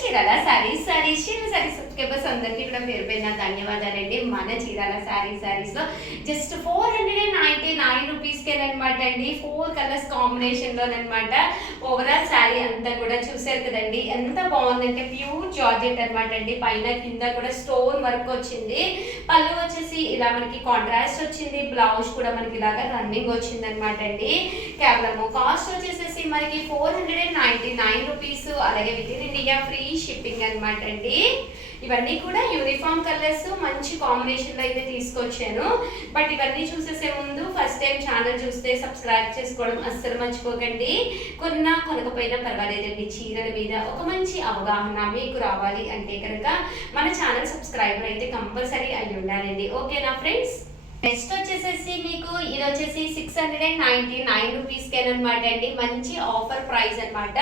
Chirala saris subscribers అందరికీ కూడా పేరు పేరున ధన్యవాదాలండి. మన చీరాల సారీస్ లో జస్ట్ 499 రూపీస్కేనమాట అండి. 4 కలర్స్ కాంబినేషన్ లోనమాట. ఓవరాల్ శారీ అంతా కూడా చూసారు కదండి, ఎంత బాగుందంటే ప్యూర్ జార్జెట్ అనమాట అండి. పైన కింద కూడా స్టోన్ వర్క్ వచ్చింది. పళ్ళు వచ్చేసి ఇలా మనకి కాంట్రాస్ట్ వచ్చింది. బ్లౌజ్ కూడా మనకి ఇలాగా రన్నింగ్ వచ్చింది అనమాట అండి. కేవలము కాస్ట్ వచ్చేసేసి మనకి 499 రూపీస్. అలాగే with in India free shipping అనమాట అండి. ఇవన్నీ కూడా యూనిఫామ్ కలర్స్ మంచి కాంబినేషన్ లో అయితే తీసుకొచ్చాను. బట్ ఇవన్నీ చూసేసే ముందు ఫస్ట్ టైం ఛానల్ చూస్తే సబ్స్క్రైబ్ చేసుకోవడం అస్సలు మర్చిపోకండి. కొనకపోయినా పర్వాలేదండి, చీరల మీద ఒక మంచి అవగాహన మీకు రావాలి అంటే కనుక మన ఛానల్ సబ్స్క్రైబర్ అయితే కంపల్సరీ అయి ఉండాలండి. ఓకేనా ఫ్రెండ్స్? నెక్స్ట్ వచ్చేసేసి మీకు ఇది వచ్చేసి 699 రూపీస్కేనమాట అండి. మంచి ఆఫర్ ప్రైస్ అనమాట.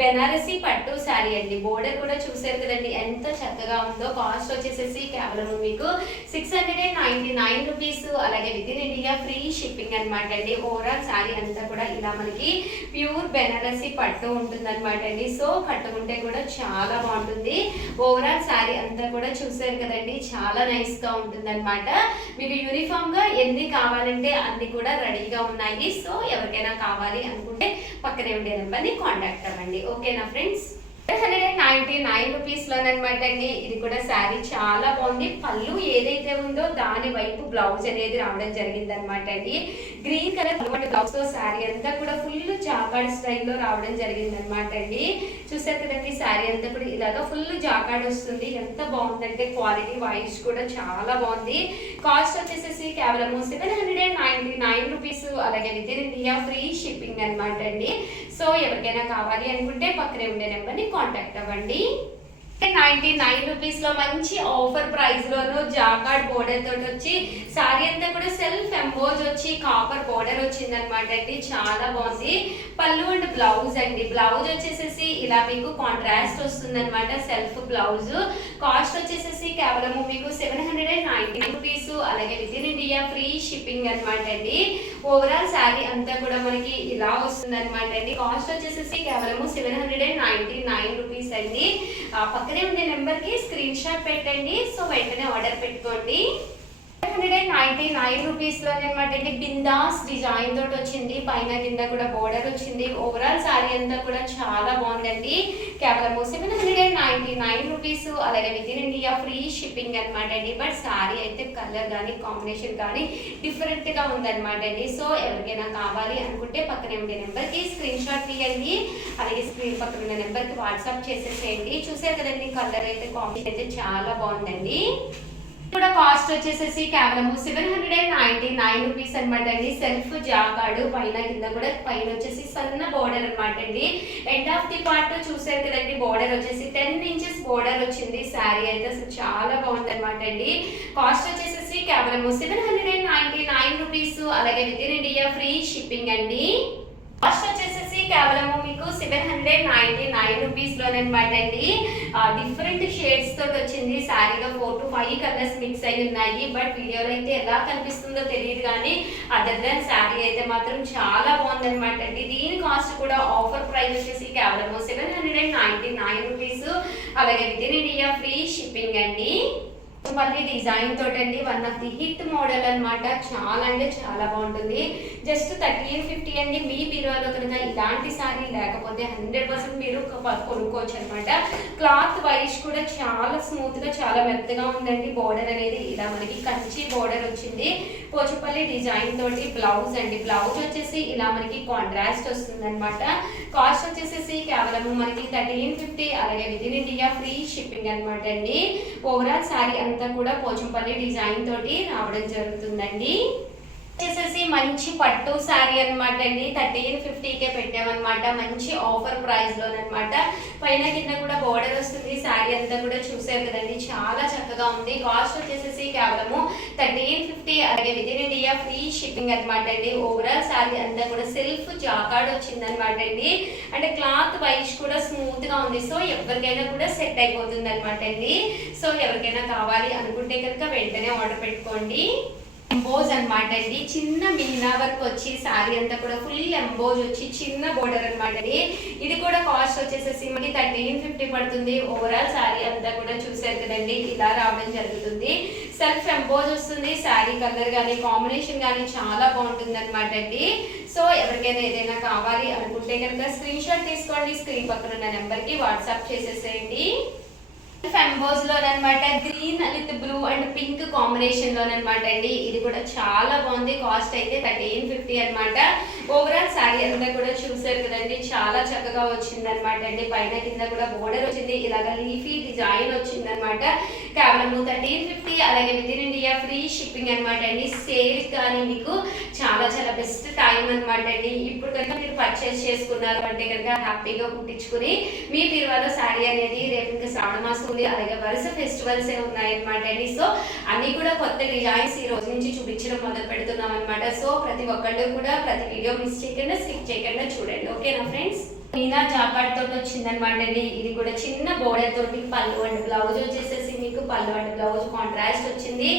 బెనారసి పట్టు శారీ అండి. బోర్డర్ కూడా చూసారు కదండి ఎంత చక్కగా ఉందో. కాస్ట్ వచ్చేసేసి కేవలం మీకు 699 రూపీస్. అలాగే with in India free shipping అనమాట అండి. ఓవరాల్ శారీ అంతా కూడా ఇలా మనకి ప్యూర్ బెనారసి పట్టు ఉంటుంది అనమాట అండి. సో కట్టుకుంటే కూడా చాలా బాగుంటుంది. ఓవరాల్ శారీ అంతా కూడా చూసారు కదండి, చాలా నైస్ గా ఉంటుంది అనమాట. మీకు యూనిఫామ్ గా ఎన్ని కావాలంటే అన్ని కూడా రెడీగా ఉన్నాయి. సో ఎవరికైనా కావాలి అనుకుంటే పక్కనే ఉండే నెంబర్ని కాంటాక్ట్ అవ్వండి. ఓకేనా ఫ్రెండ్స్? 199 రూపీస్ లోనమాట అండి. ఇది కూడా శారీ చాలా బాగుంది. పళ్ళు ఏదైతే ఉందో దాని వైపు బ్లౌజ్ అనేది రావడం జరిగింది అనమాట అండి. గ్రీన్ కలర్ బ్లౌజ్ తో శారీ అంతా కూడా ఫుల్ జాకార్డ్ స్టైల్లో రావడం జరిగింది అనమాట అండి. చూసారు కదండి, శారీ అంతా కూడా ఇలాగా ఫుల్ జాకార్డ్ వస్తుంది. ఎంత బాగుందంటే క్వాలిటీ వైజ్ కూడా చాలా బాగుంది. కాస్ట్ వచ్చేసేసి కేవలం 799 రూపీస్. అలాగే with in India free shipping అనమాట అండి. సో ఎవరికైనా కావాలి అనుకుంటే పక్కనే ఉండే నెంబర్ని కాంటాక్ట్ అవ్వండి. 99 రూపీస్ లో మంచి ఆఫర్ ప్రైస్ లోను జాకార్డ్ బోర్డర్ తోటి వచ్చి శారీ అంతా కూడా సెల్ఫ్ ఎంబోజ్ వచ్చి కాపర్ బోర్డర్ వచ్చింది అనమాట అండి. చాలా బాగుంది. పళ్ళు అండ్ బ్లౌజ్ అండి. బ్లౌజ్ వచ్చేసేసి ఇలా మీకు కాంట్రాస్ట్ వస్తుంది అనమాట. Self blouse. కాస్ట్ వచ్చేసేసి కేవలం మీకు 799 రూపీస్. అలాగే with in India free shipping అనమాట అండి. ఓవరాల్ శారీ అంతా కూడా మనకి ఇలా వస్తుంది అనమాట అండి. కాస్ట్ వచ్చేసేసి కేవలం 799 రూపీస్ అండి. పక్కనే ఉండే నెంబర్ కి స్క్రీన్ షాట్ పెట్టండి. సో వెంటనే ఆర్డర్ పెట్టుకోండి. 799 రూపీస్ లో అనమాట అండి. బిందాస్ డిజైన్ తోటి వచ్చింది. పైన కింద కూడా బోర్డర్ వచ్చింది. ఓవరాల్ శారీ అంతా కూడా చాలా బాగుందండి. కేవలం 799 రూపీస్. అలాగే with in India free shipping అనమాట అండి. బట్ శారీ అయితే కలర్ కానీ కాంబినేషన్ కానీ డిఫరెంట్ గా ఉందన్నమాట అండి. సో ఎవరికైనా కావాలి అనుకుంటే పక్కనే ఉండే నెంబర్ కి స్క్రీన్ షాట్ తీయండి. అలాగే స్క్రీన్ పక్కన ఉన్న నెంబర్ కి వాట్సాప్ చేసేసేయండి. చూసారు కదండి, కలర్ అయితే కాంబినేషన్ అయితే చాలా బాగుందండి. కూడా కాస్ట్ వచ్చేసేసి కేవలం 799 రూపీస్ అనమాట అండి. సెల్ఫ్ జాకార్డు పైన కింద కూడా పైన వచ్చేసి సన్న బోర్డర్ అనమాట అండి. ఎండ్ ఆఫ్ ది పార్ట్ చూసారు కదండి, బోర్డర్ వచ్చేసి 10 ఇంచెస్ బోర్డర్ వచ్చింది. శారీ అయితే అసలు చాలా బాగుంది అనమాట అండి. కాస్ట్ వచ్చేసేసి కేవలం 799 రూపీస్. అలాగే with in India free shipping అండి. కాస్ట్ వచ్చేసేసి కేవలం మీకు 799 రూపీస్ లోనమాట అండి. డిఫరెంట్ షేడ్స్ తోటి వచ్చింది. శారీలో 4 to 5 కలర్స్ మిక్స్ అయి ఉన్నాయి. బట్ వీడియోలో అయితే ఎలా కనిపిస్తుందో తెలియదు కానీ అదర్ దాన్ శారీ అయితే మాత్రం చాలా బాగుంది అనమాట అండి. దీని కాస్ట్ కూడా ఆఫర్ ప్రైస్ వచ్చేసి కేవలం 799 రూపీస్. అలాగే with in India free shipping అండి. మళ్ళీ డిజైన్ తోటి అండి. One of the hit model అనమాట. చాలా అంటే చాలా బాగుంటుంది. జస్ట్ 1350 అండి. మీ బీరువాలో కనుక ఇలాంటి శారీ లేకపోతే 100% మీరు కొనుక్కోవచ్చు అనమాట. క్లాత్ వైజ్ కూడా చాలా స్మూత్ గా చాలా మెత్తగా ఉందండి. బోర్డర్ అనేది ఇలా మనకి కంచి బోర్డర్ వచ్చింది. పోచపల్లి డిజైన్ తోటి బ్లౌజ్ అండి. బ్లౌజ్ వచ్చేసి ఇలా మనకి కాంట్రాస్ట్ వస్తుంది అనమాట. కాస్ట్ వచ్చేసేసి కేవలం మనకి 1350. అలాగే with in India free shipping అనమాట అండి. ఓవరాల్ శారీ అంతా కూడా పోచంపల్లి డిజైన్ తోటి రావడం జరుగుతుందండి. వచ్చేసేసి మంచి పట్టు శారీ అనమాట అండి. 1350కే పెట్టామన్నమాట. మంచి ఆఫర్ ప్రైస్ లోనమాట. పైన కింద కూడా బోర్డర్ వస్తుంది. శారీ అంతా కూడా చూసారు కదండి, చాలా చక్కగా ఉంది. కాస్ట్ వచ్చేసేసి కేవలము 1350. అలాగే with in India free shipping అనమాట అండి. ఓవరాల్ శారీ అంతా కూడా సెల్ఫ్ జాకార్డ్ వచ్చింది అనమాట అండి. అంటే క్లాత్ వైజ్ కూడా స్మూత్ గా ఉంది. సో ఎవరికైనా కూడా సెట్ అయిపోతుంది అనమాట అండి. సో ఎవరికైనా కావాలి అనుకుంటే కనుక వెంటనే ఆర్డర్ పెట్టుకోండి. ఎంబోజ్ అనమాట అండి. చిన్న మీనా వర్క్ వచ్చి శారీ అంతా కూడా ఫుల్ ఎంబోజ్ వచ్చి చిన్న బోర్డర్ అనమాట అండి. ఇది కూడా కాస్ట్ వచ్చేసేసి మనకి 1350 పడుతుంది. ఓవరాల్ శారీ అంతా కూడా చూసారు కదండి, ఇలా రావడం జరుగుతుంది. సెల్ఫ్ ఎంబోజ్ వస్తుంది. శారీ కలర్ కానీ కాంబినేషన్ కానీ చాలా బాగుంటుంది అనమాట అండి. సో ఎవరికైనా ఏదైనా కావాలి అనుకుంటే కనుక స్క్రీన్ షాట్ తీసుకోండి, స్క్రీన్ పక్కన ఉన్న నెంబర్కి వాట్సాప్ చేసేసేయండి. ఎంబోజ్ లోనమాట green with blue and pink combination లోనమాట అండి. ఇది కూడా చాలా బాగుంది. కాస్ట్ అయితే 1350 అనమాట. ఓవరాల్ శారీ అంతా కూడా చూసారు కదండి, చాలా చక్కగా వచ్చింది అనమాట అండి. పైన కింద కూడా బోర్డర్ వచ్చింది, ఇలాగ లీఫీ డిజైన్ వచ్చింది అనమాట. కేవలం 1350. అలాగే with in India free shipping అనమాట అండి. సేల్ కానీ మీకు చాలా చాలా బెస్ట్ టైం అనమాట అండి. ఇప్పుడు కనుక మీరు పర్చేస్ చేసుకున్నారు అంటే కనుక హ్యాపీగా కుట్టించుకుని మీ బీరువాలో శారీ అనేది రేపు ఇంకా శ్రావణ మాసం, అలాగే వరుస ఫెస్టివల్స్ ఉన్నాయన్నమాట అండి. సో అన్ని కూడా కొత్త డిజైన్స్ ఈ రోజు నుంచి చూపించడం మొదలు పెడుతున్నాం అనమాట. సో ప్రతి ఒక్కళ్ళు కూడా ప్రతి వీడియో మిస్ చేయకుండా స్కిప్ చేయకుండా చూడండి, ఓకేనా ఫ్రెండ్స్. మీనా జాకార్డ్ తోటి వచ్చిందనమాట అండి. ఇది కూడా చిన్న బోర్డర్ తోటి పళ్ళు అండ్ బ్లౌజ్ వచ్చేసేసి మీకు పళ్ళు అండ్ బ్లౌజ్ కాంట్రాస్ట్ వచ్చింది.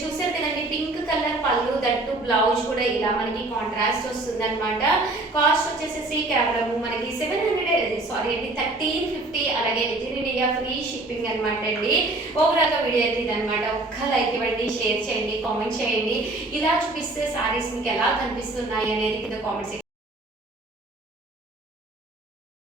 చూసారు కదండి, పింక్ కలర్ పళ్ళు, దట్టు బ్లౌజ్ కూడా ఇలా మనకి కాంట్రాస్ట్ వస్తుంది అనమాట. కాస్ట్ వచ్చేసేసి కేవలం మనకి 1350. అలాగే with in India free shipping అనమాట అండి. ఓవరాల్ గా వీడియో అయితే ఇదనమాట. ఒక్క లైక్ ఇవ్వండి, షేర్ చేయండి, కామెంట్ చేయండి. ఇలా చూపిస్తే సారీస్ మీకు ఎలా కనిపిస్తున్నాయి అనేది కింద కామెంట్స్